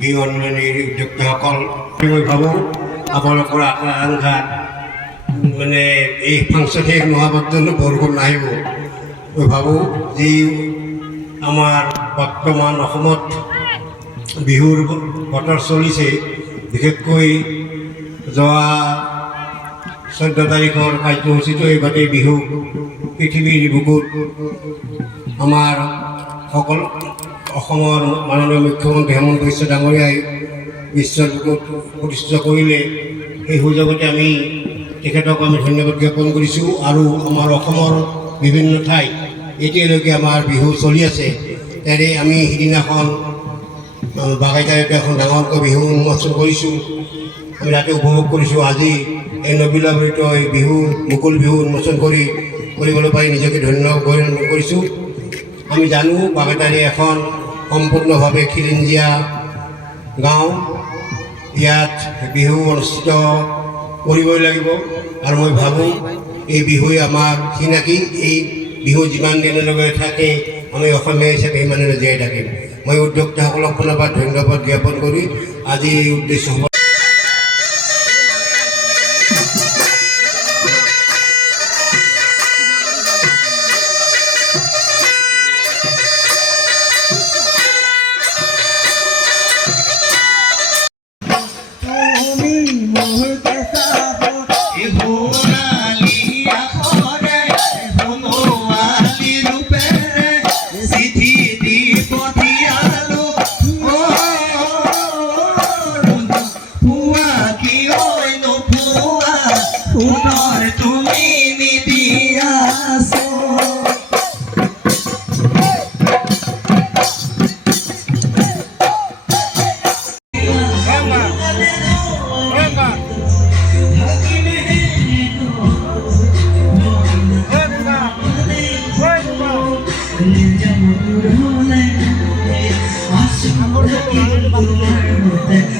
বিহু সন্মিলনীৰ উদ্যোক্তাসকল মই ভাবোঁ আপোনালোকৰ আকাংক্ষা মানে এই ফাংচন শেষ নোহোৱা পৰ্যন্ত বৰষুণ নাহিব। মই ভাবোঁ যি আমাৰ বৰ্তমান অসমত বিহুৰ বতৰ চলিছে, বিশেষকৈ যোৱা 14 তাৰিখৰ কাৰ্যসূচীটো এইবাবে বিহু পৃথিৱীৰ বুকুত আমাৰ সকলো অসমৰ মাননীয় মুখ্যমন্ত্ৰী হেমন্ত বিশ্ব ডাঙৰীয়াই বিশ্বৰ বুকুত প্ৰতিষ্ঠা কৰিলে। এই সুযোগতে আমি তেখেতক আমি ধন্যবাদ জ্ঞাপন কৰিছোঁ। আৰু আমাৰ অসমৰ বিভিন্ন ঠাইত এতিয়ালৈকে আমাৰ বিহু চলি আছে। তাৰে আমি সিদিনাখন বাগাইতাৰীতে এখন ডাঙৰকৈ বিহু উন্মোচন কৰিছোঁ, আমি তাতে উপভোগ কৰিছোঁ। আজি এই নবিলাবৃত এই বিহু মুকল বিহু উন্মোচন কৰিবলৈ পাই নিজকে ধন্য কৰিছোঁ। আমি জানো বাগাইতাৰী এখন সম্পূৰ্ণভাৱে খিলঞ্জীয়া গাঁও, ইয়াত বিহু অনুষ্ঠিত কৰিবই লাগিব। আৰু মই ভাবোঁ এই বিহুৱে আমাৰ চিনাকি, এই বিহু যিমান দিনলৈকে থাকে আমি অসমীয়া হিচাপে সিমানলৈ জীয়াই থাকিম। মই উদ্যোক্তাসকলক পুনৰবাৰ ধন্যবাদ জ্ঞাপন কৰি আজি এই উদ্দেশ্য I'm